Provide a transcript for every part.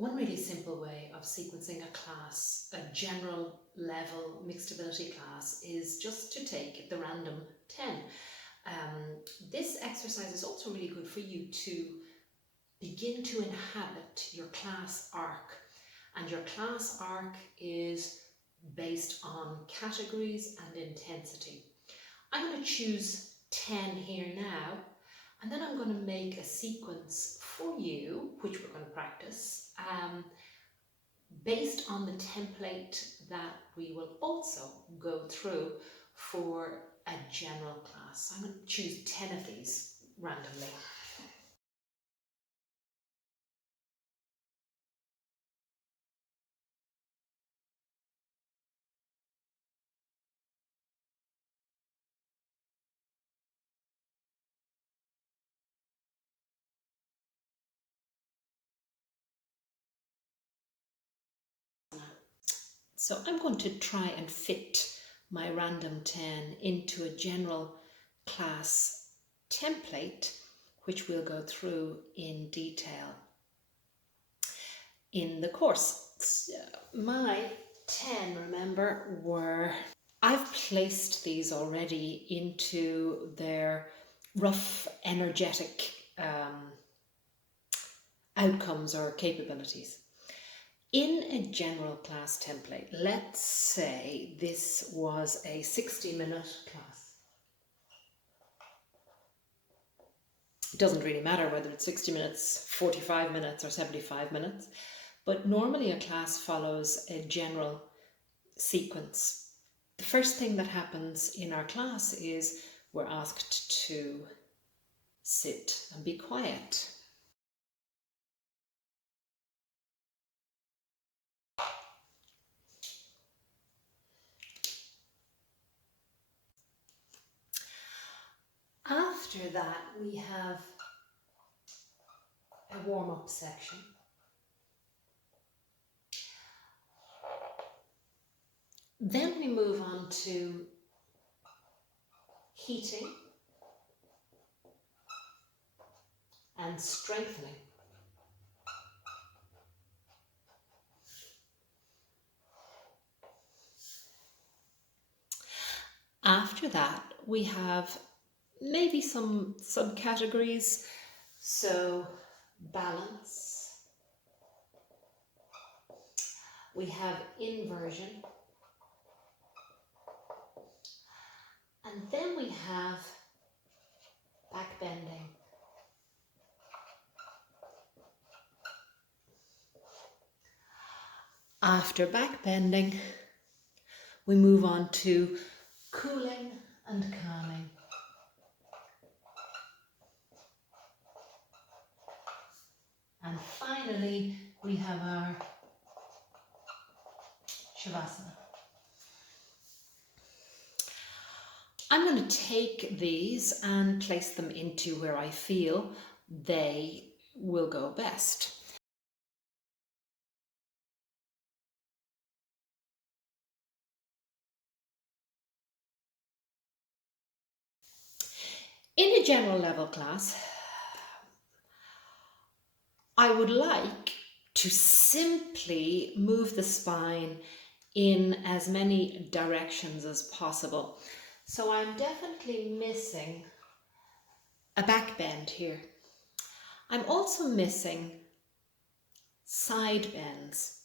One really simple way of sequencing a class, a general level mixed ability class, is just to take the random 10. This exercise is also really good for you to begin to inhabit your class arc. And your class arc is based on categories and intensity. I'm going to choose 10 here now, and then I'm going to make a sequence for you, which we're going to practice, based on the template that we will also go through for a general class. I'm going to choose 10 of these randomly. So I'm going to try and fit my random 10 into a general class template, which we'll go through in detail in the course. So my 10, remember, I've placed these already into their rough energetic outcomes or capabilities. In a general class template, let's say this was a 60-minute class. It doesn't really matter whether it's 60 minutes, 45 minutes, or 75 minutes, but normally a class follows a general sequence. The first thing that happens in our class is we're asked to sit and be quiet. After that, we have a warm-up section. Then we move on to heating and strengthening. After that, we have maybe some subcategories. So balance, we have inversion, and then we have backbending. After backbending, we move on to cooling and calming. And finally, we have our Shavasana. I'm going to take these and place them into where I feel they will go best. In a general level class, I would like to simply move the spine in as many directions as possible. So I'm definitely missing a back bend here. I'm also missing side bends.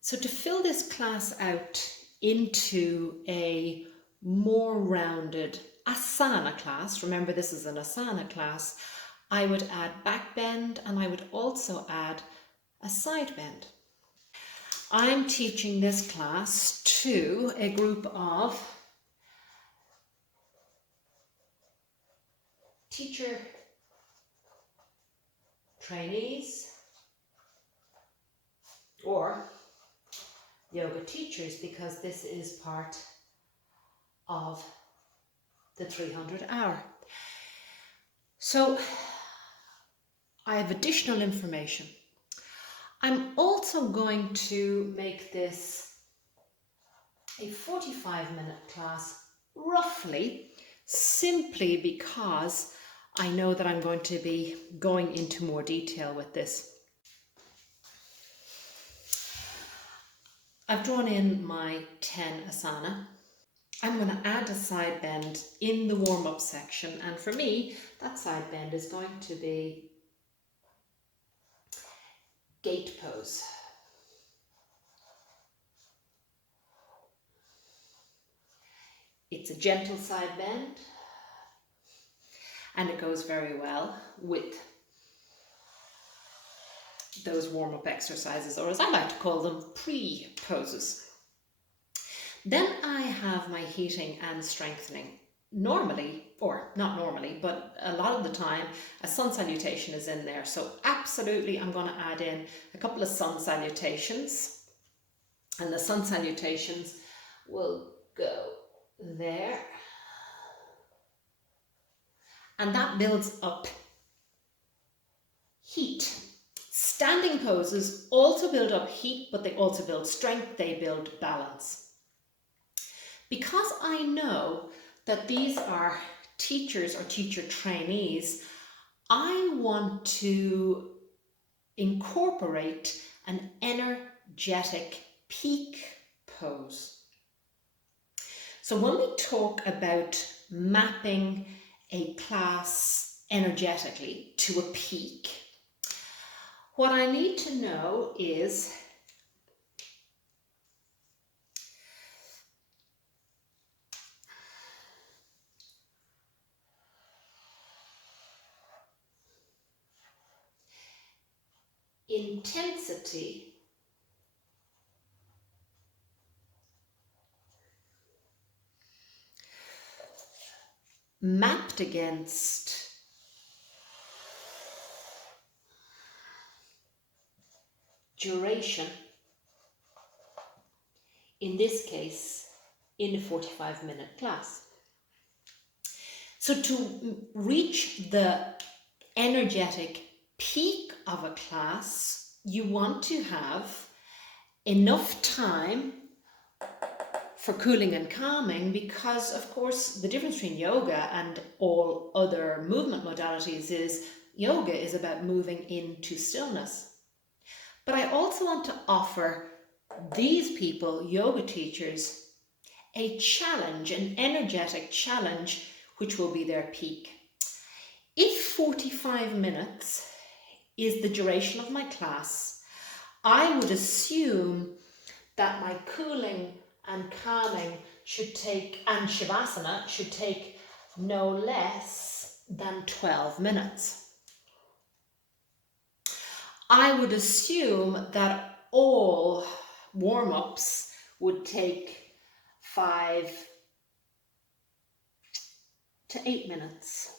So to fill this class out into a more rounded asana class, remember this is an asana class, I would add back bend and I would also add a side bend. I'm teaching this class to a group of teacher trainees or yoga teachers, because this is part of the 300 hour. So I have additional information. I'm also going to make this a 45-minute class, roughly, simply because I know that I'm going to be going into more detail with this. I've drawn in my 10 asana. I'm going to add a side bend in the warm-up section, and for me that side bend is going to be gate pose. It's a gentle side bend and it goes very well with those warm-up exercises, or as I like to call them, pre-poses. Then I have my heating and strengthening. Normally, or not normally, but a lot of the time, a sun salutation is in there. So absolutely, I'm going to add in a couple of sun salutations. And the sun salutations will go there. And that builds up heat. Standing poses also build up heat, but they also build strength, they build balance. Because I know that these are teachers or teacher trainees, I want to incorporate an energetic peak pose. So when we talk about mapping a class energetically to a peak, what I need to know is intensity mapped against duration, in this case, in a 45-minute class. So to reach the energetic peak of a class, you want to have enough time for cooling and calming, because of course the difference between yoga and all other movement modalities is yoga is about moving into stillness. But I also want to offer these people, yoga teachers, a challenge, an energetic challenge, which will be their peak. If 45 minutes is the duration of my class, I would assume that my cooling and calming should take, and shavasana should take no less than 12 minutes. I would assume that all warm-ups would take 5 to 8 minutes.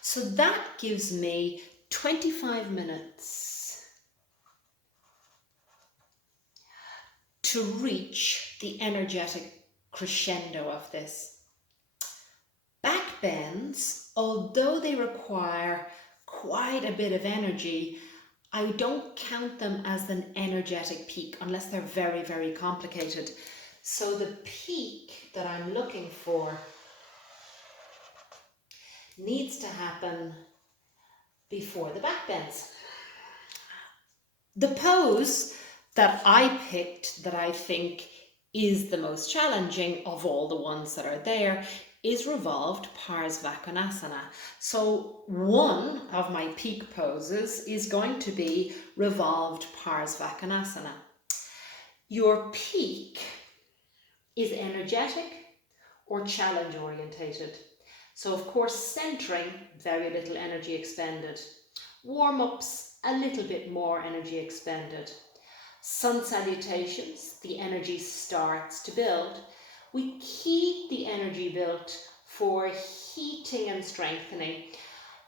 So that gives me 25 minutes to reach the energetic crescendo of this. Back bends, although they require quite a bit of energy, I don't count them as an energetic peak unless they're very, very complicated. So the peak that I'm looking for needs to happen before the back bends. The pose that I picked, that I think is the most challenging of all the ones that are there, is revolved Parsvakonasana. So one of my peak poses is going to be revolved Parsvakonasana. Your peak is energetic or challenge orientated. So of course centering, very little energy expended. Warm-ups, a little bit more energy expended. Sun salutations, the energy starts to build. We keep the energy built for heating and strengthening.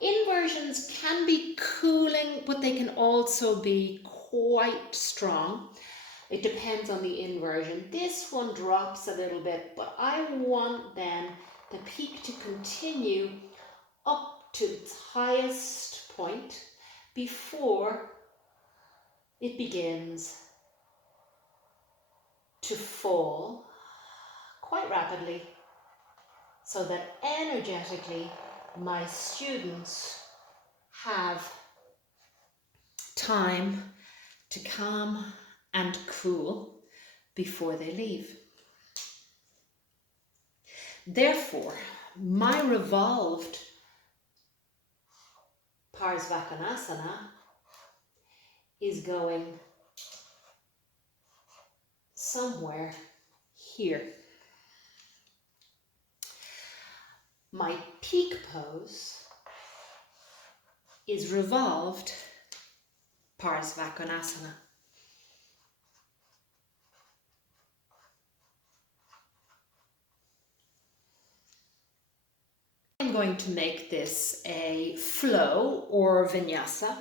Inversions can be cooling, but they can also be quite strong. It depends on the inversion. This one drops a little bit, but I want then the peak to continue up to its highest point before it begins to fall quite rapidly so that energetically my students have time to calm and cool before they leave. Therefore, my revolved Parsvakonasana is going somewhere here. My peak pose is revolved Parsvakonasana. I'm going to make this a flow or vinyasa.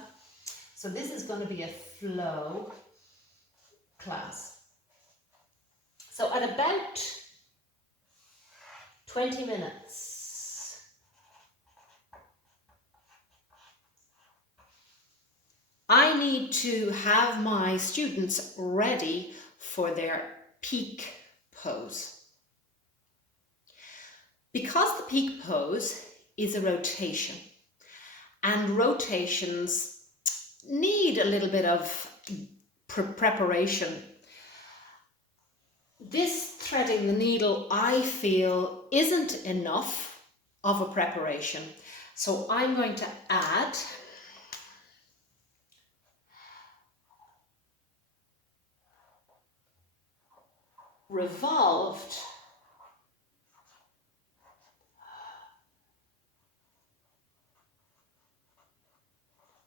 So this is going to be a flow class. So at about 20 minutes, I need to have my students ready for their peak pose. Because the peak pose is a rotation, and rotations need a little bit of preparation, this threading the needle, I feel, isn't enough of a preparation. So I'm going to add revolved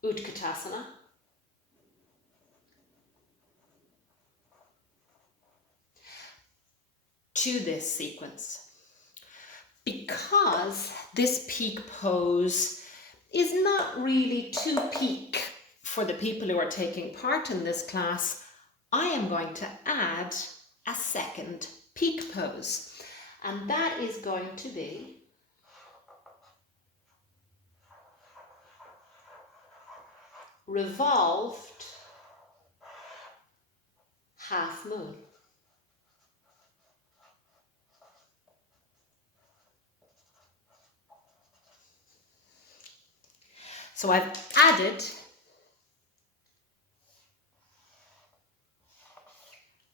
Utkatasana to this sequence. Because this peak pose is not really too peak for the people who are taking part in this class, I am going to add a second peak pose, and that is going to be revolved half moon. So I've added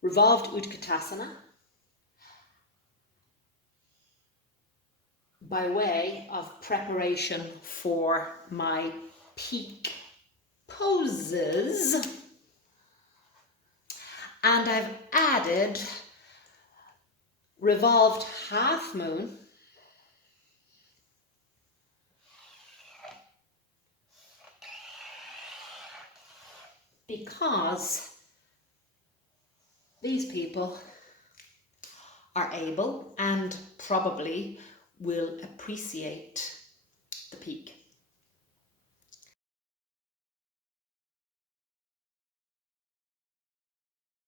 revolved Utkatasana by way of preparation for my peak poses, and I've added revolved half moon because these people are able and probably will appreciate the peak.